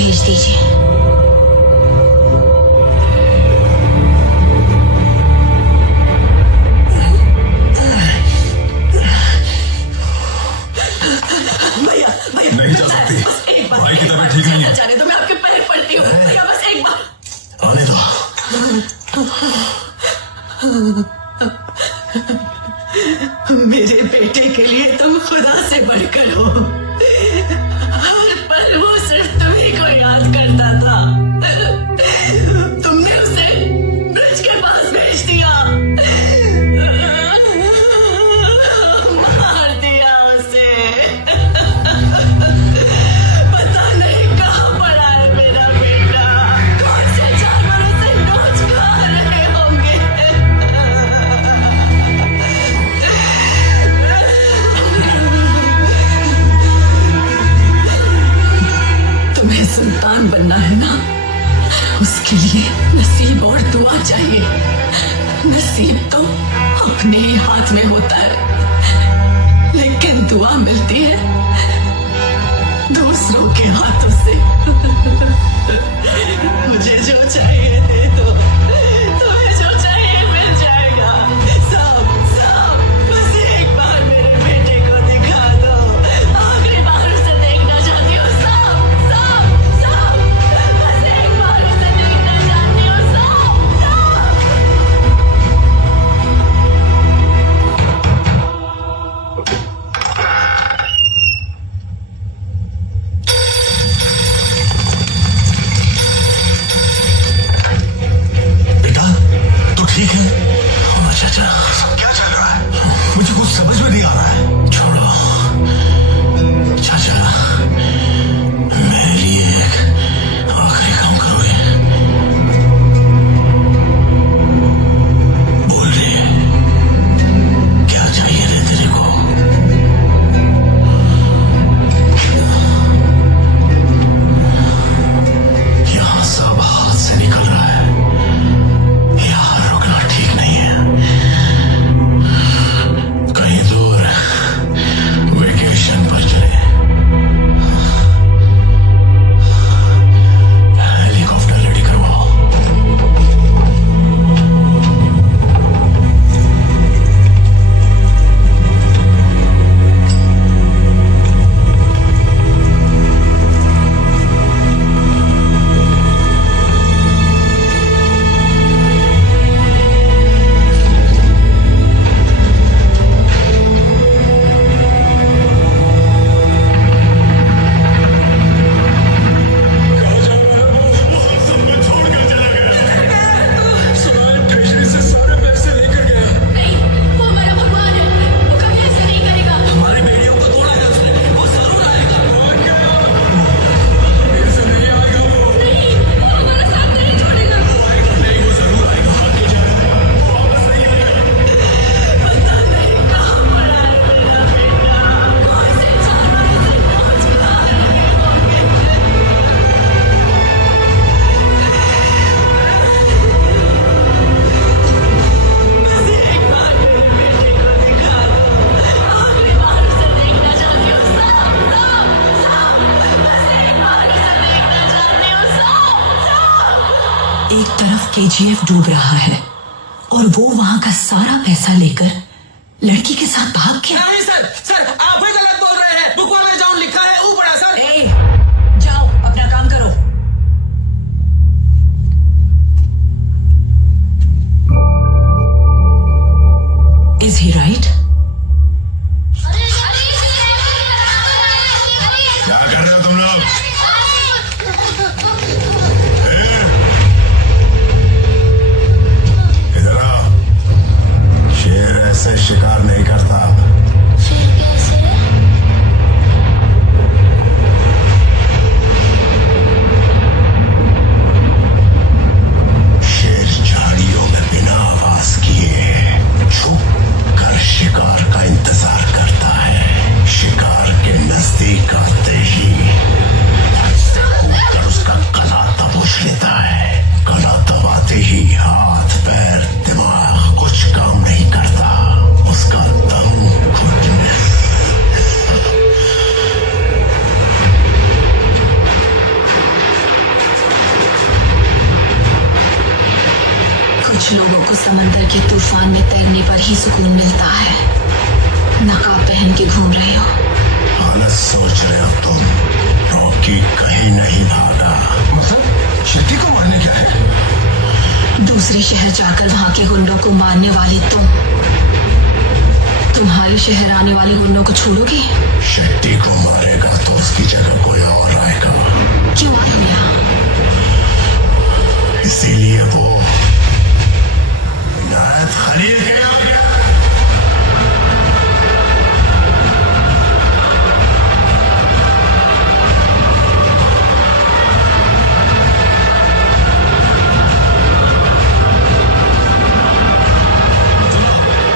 भेज दीजिए। भैया भैया नहीं जा सकती। बस एक बार भाई की तबीयत ठीक नहीं है। जाने दो, मैं आपके पैर पड़ती हूँ भैया, बस एक बार। आने दो। मेरे बेटे के लिए तुम खुदा से बढ़कर हो। हर पल वो सिर्फ तुम्ही को याद करता था। तुमने उसे ब्रिज के पास भेज दिया, मार दिया उसे। पता नहीं कहाँ पड़ा है मेरा बेटा, कौन से जानवर उसे नोच खा रहे होंगे। तुम्हें सुल्तान बनना है ना, उसके लिए नसीब और दुआ चाहिए। नसीब तो अपने ही हाथ में होता है, लेकिन दुआ मिलती है दूसरों के हाथों से। मुझे जो चाहिए दे दो, तुम्हें जो चाहिए मिल जाएगा। सब सब बस एक बार मेरे बेटे को दिखा दो, आखिरी बार उसे देखना चाहती हूँ। सब सब सब बस एक बार उसे देखना चाहती हूँ। सब सब बेटा तू ठीक है? हाँ चाचा। क्या चल रहा है? मुझे कुछ समझ में नहीं आ रहा है। छोड़ो चाचा, मेरे लिए एक आखिरी काम करोगे? बोल रहे क्या चाहिए रे तेरे को? यहाँ सब हाथ से निकल रहा है, यहाँ रुकना ठीक नहीं है। कहीं दूर वेकेशन पर चले। हेलीकॉप्टर रेडी करवाओ। नहीं, वो हमारा भगवान है, वो कभी ऐसे नहीं करेगा। हमारी बेड़ियों को तोड़ा है उसने, वो जरूर आएगा। नहीं, वो हमारा साथ नहीं छोड़ेगा। नहीं, वो जरूर आएगा। पता नहीं कहाँ पड़ा है मेरा बेटा, कौन से जानवर उसे नोच खा रहे होंगे। बस एक बार मेरे बेटे को दिखा दो, आखिरी बार उसे देखना चाहती हूँ। सब सब सब बस एक बार उसे देखना चाहती हूँ। सब सब एक तरफ केजीएफ डूब रहा है और वो वहां का सारा पैसा लेकर लड़की के साथ भाग गया। नहीं सर, सर आप ही गलत बोल रहे हैं। बुकवा में जाऊन लिखा है वो बड़ा सर। ए, जाओ अपना काम करो। Is he right? क्या कर रहे हो तुम लोग? इधर आओ। शेर ऐसे शिकार नहीं करता। शेर कैसे? कुछ लोगों को समंदर के तूफान में तैरने पर ही सुकून मिलता है। नकाब पहन के घूम रहे हो। हालत सोच रहे हो तुम। रॉकी कहीं नहीं भागा। मतलब शेट्टी को मारने क्या है? दूसरे शहर जाकर वहां के गुंडों को मारने वाले तुम तुम्हारे शहर आने वाले गुंडों को छोड़ोगे? शेट्टी को मारेगा तो उसकी जगह कोई और आएगा। क्यों आए हो यहाँ? इसीलिए वो इनायत खलील के यहाँ आ गया।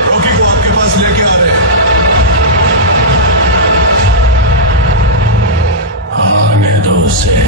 रॉकी को आपके पास लेके आ रहे हैं। आने दो उसे।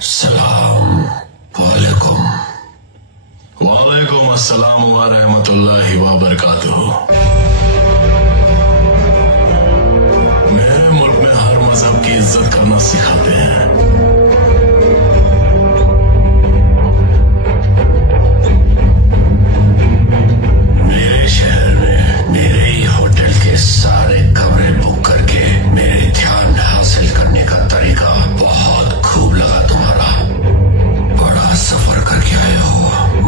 सलाम वालेकुम। वालेकुम अस्सलाम व रहमतुल्लाहि व बरकातुहू। मेरे मुल्क में हर मजहब की इज्जत करना सिखाते हैं। मेरे शहर में मेरे ही होटल के सारे कमरे बुक करके मेरे ध्यान हासिल करने का तरीका बहुत खूब लगा तुम्हारा। बड़ा सफर करके आए हो।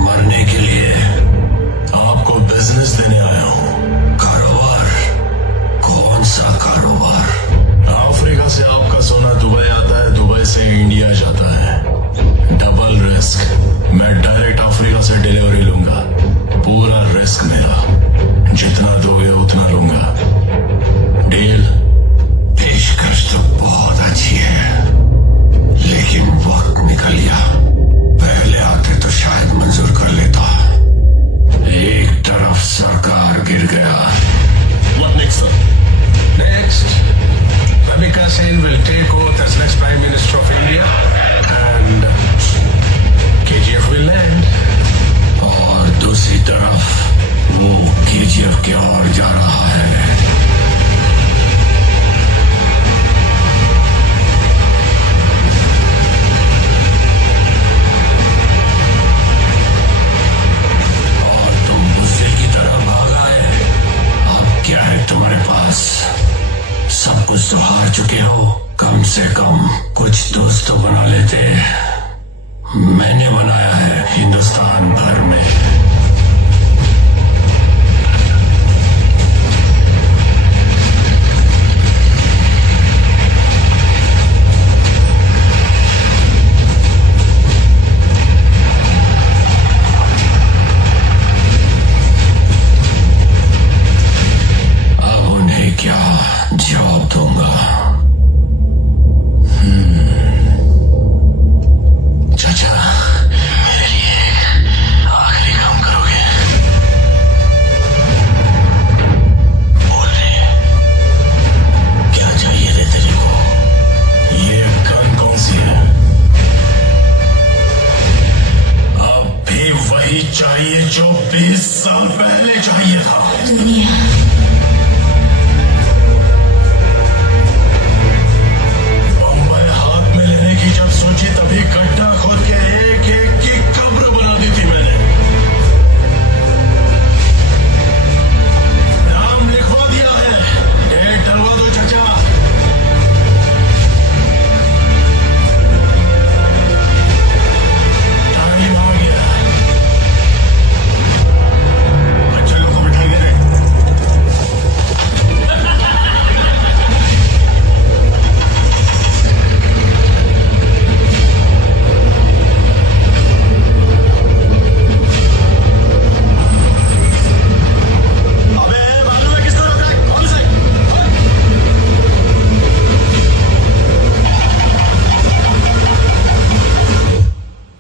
मरने के लिए आपको बिजनेस देने आया हूँ। कारोबार? कौन सा कारोबार? अफ्रीका से आपका सोना दुबई आता है, दुबई से इंडिया जाता है। Double risk. मैं डायरेक्ट अफ्रीका से डिलीवरी लूंगा। पूरा रिस्क मेरा। जितना दोगे उतना लूंगा। डील? पेशकश तो बहुत अच्छी है, लेकिन वक्त निकल गया। पहले आते तो शायद मंजूर कर लेता। एक तरफ सरकार गिर गया। What next, sir? Next, Ramika Sen will take oath as next Prime Minister of India and KGF will land. और दूसरी तरफ वो KGF की ओर जा रहा है। तुम्हारे पास सब कुछ तो हार चुके हो। कम से कम कुछ दोस्त तो बना लेते। मैंने बनाया है हिंदुस्तान भर में। क्या जवाब दूंगा? चाचा, मेरे लिए आखिरी काम करोगे? बोल रहे क्या चाहिए थे तेरे को? ये गन कौन सी है? अब भी वही चाहिए जो 20 साल पहले चाहिए था। दुनिया की जब सोची तभी गड्ढा खोद के एक एक की कब्र बना दी थी मैंने। नाम लिखवा दिया है। डेट डलवा दो चाचा। टाइम आ गया। बच्चे लोग को बिठाइए रे।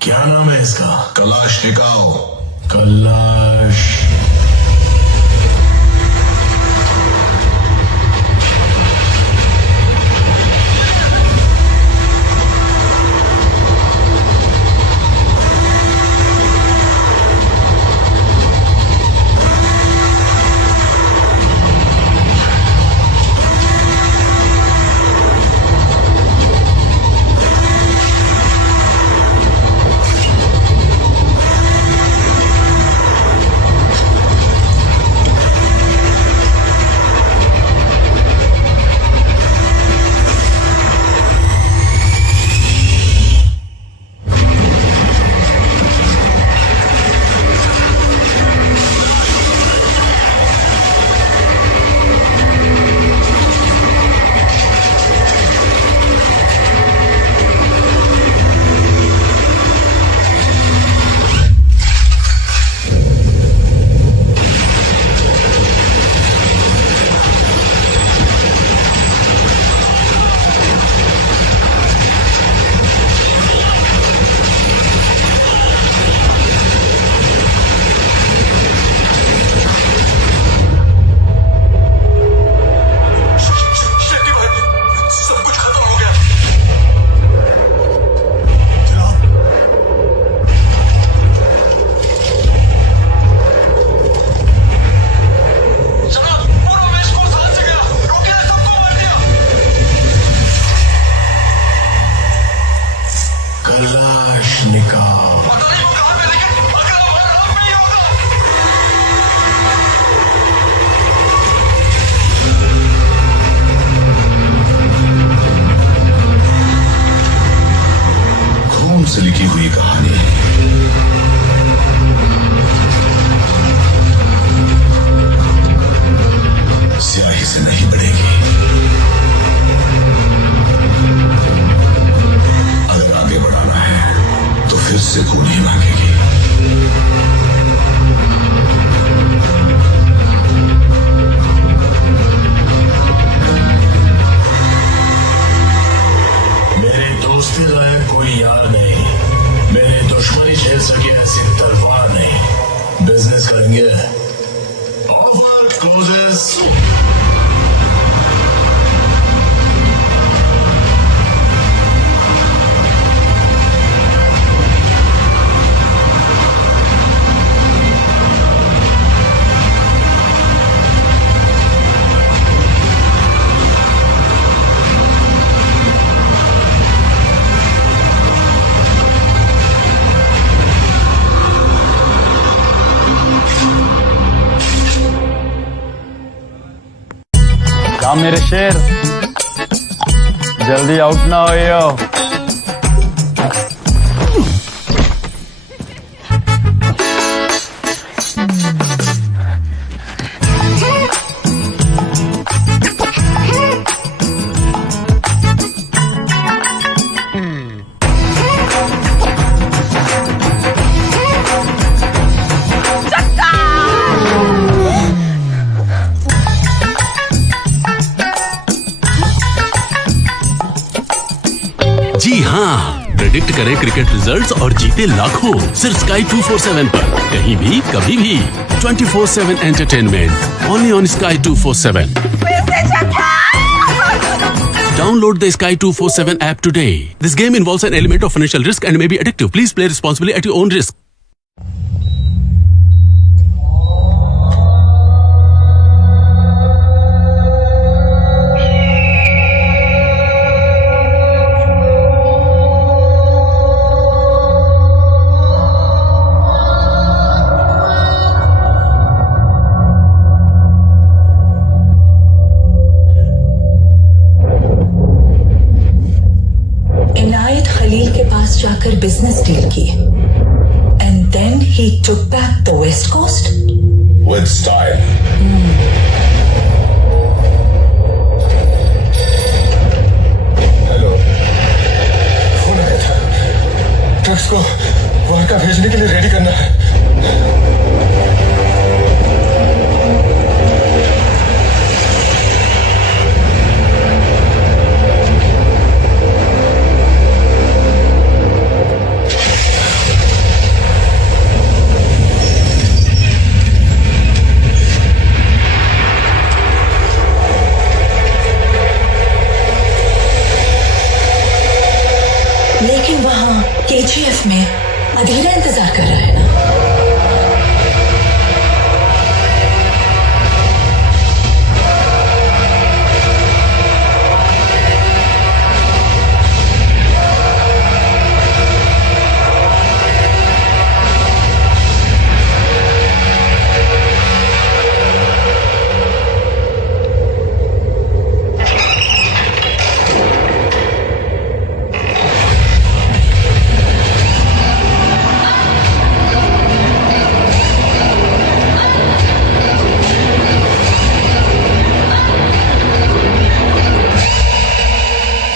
क्या नाम है इसका? कलाश टिकाओ। कलाश नहीं भागेगी। मेरी दोस्ती लायक कोई यार नहीं, मेरी दुश्मनी झेल सके ऐसी तलवार नहीं। बिजनेस करेंगे। Offer closes. काम मेरे शेर, जल्दी आउट ना होइयो। जी हाँ, प्रेडिक्ट करें क्रिकेट रिजल्ट्स और जीते लाखों सिर्फ स्काई 247 पर। कहीं भी कभी भी 24/7 entertainment only on sky 247। Download the Sky 247 app today. This game involves an element of financial risk and may be addictive. Please play responsibly at your own risk. Inayat Khalil के पास जाकर बिजनेस डील की and then he took back the west coast with style. Hello, phone आया था। Trucks को वारका भेजने के लिए रेडी करना है। लेकिन वहां केजीएफ में अधीरा इंतजार कर रहा है ना।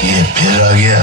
ये फिर आ गया।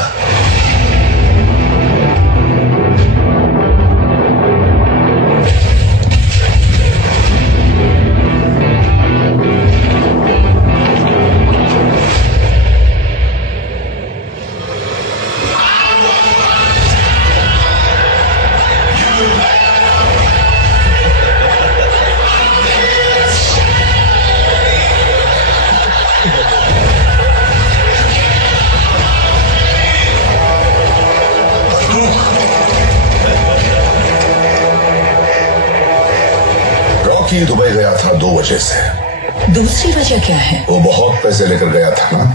रॉकी दुबई गया था 2 वजह से। दूसरी वजह क्या है? वो बहुत पैसे लेकर गया था ना।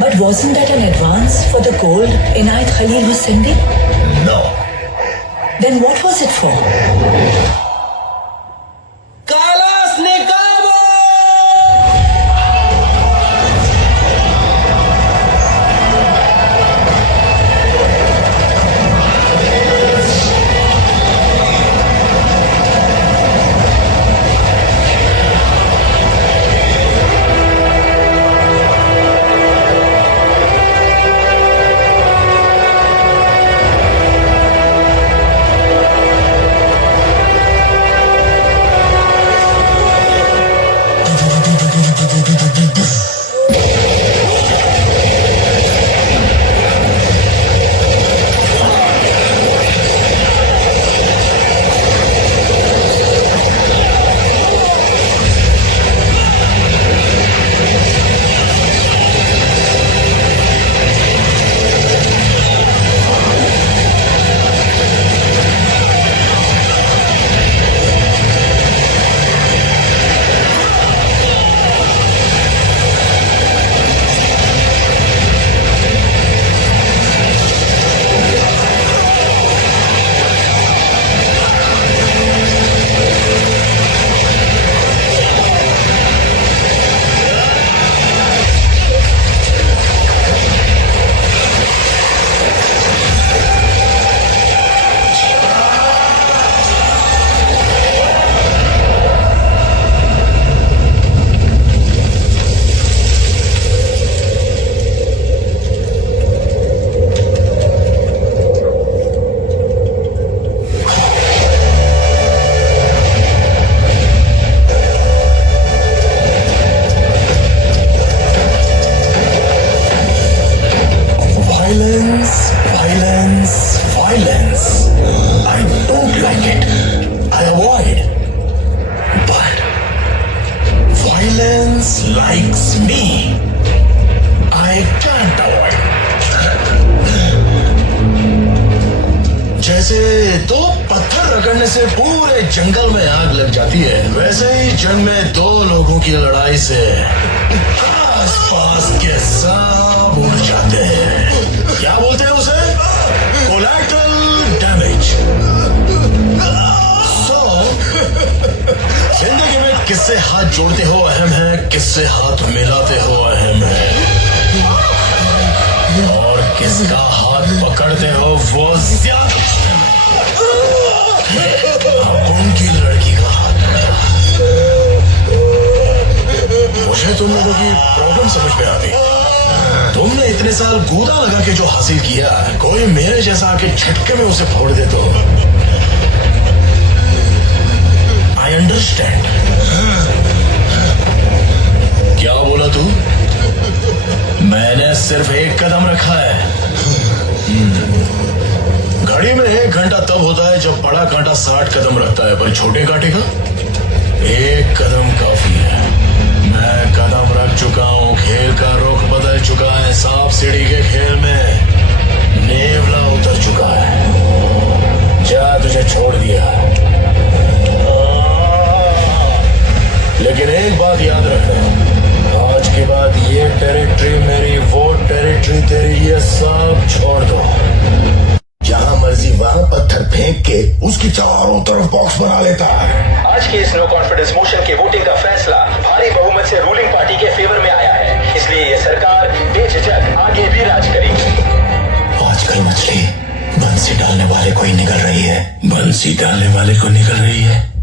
But wasn't that an advance for the gold Inayat Khalil was sending? No. Then what was it for? कालास निकालो। side. But violence likes me. I can't avoid. जैसे दो पत्थर रगड़ने से पूरे जंगल में आग लग जाती है, वैसे ही जंग में दो लोगों की लड़ाई से आसपास के सब उड़ जाते हैं। क्या बोलते हैं उसे? Collateral damage. जिंदगी में किससे हाथ जोड़ते हो अहम है, किससे हाथ मिलाते हो अहम है, और किसका हाथ पकड़ते हो वो ज्यादा। कौन की लड़की का हाथ पकड़ा? मुझे तुम लोगों की प्रॉब्लम समझ में आती। तुमने इतने साल गूदा लगा के जो हासिल किया, कोई मेरे जैसा आके झटके में उसे फोड़ दे तो आई अंडरस्टैंड। क्या बोला तू? मैंने सिर्फ एक कदम रखा है। घड़ी में 1 घंटा तब होता है जब बड़ा कांटा 60 कदम रखता है, पर छोटे कांटे का 1 कदम काफी है। मैं कदम रख चुका हूँ, खेल का रुख बदल चुका है, सांप सीढ़ी के खेल में नेवला उतर चुका है। जा, तुझे छोड़ दिया, लेकिन एक बात याद रखना, आज के बाद ये टेरिटरी मेरी, वो टेरिटरी तेरी, ये सब छोड़ दो। जहां मर्जी वहां पत्थर फेंक के उसकी चारों तरफ बॉक्स बना लेता है। आज के इस नो कॉन्फिडेंस मोशन के वोटिंग का फैसला भारी बहुमत से रूलिंग पार्टी के फेवर में आया है, इसलिए ये सरकार बेझिझक आगे भी राज करेगी। आजकल मछली बंसी डालने वाले को ही निकल रही है, बंसी डालने वाले को निकल रही है।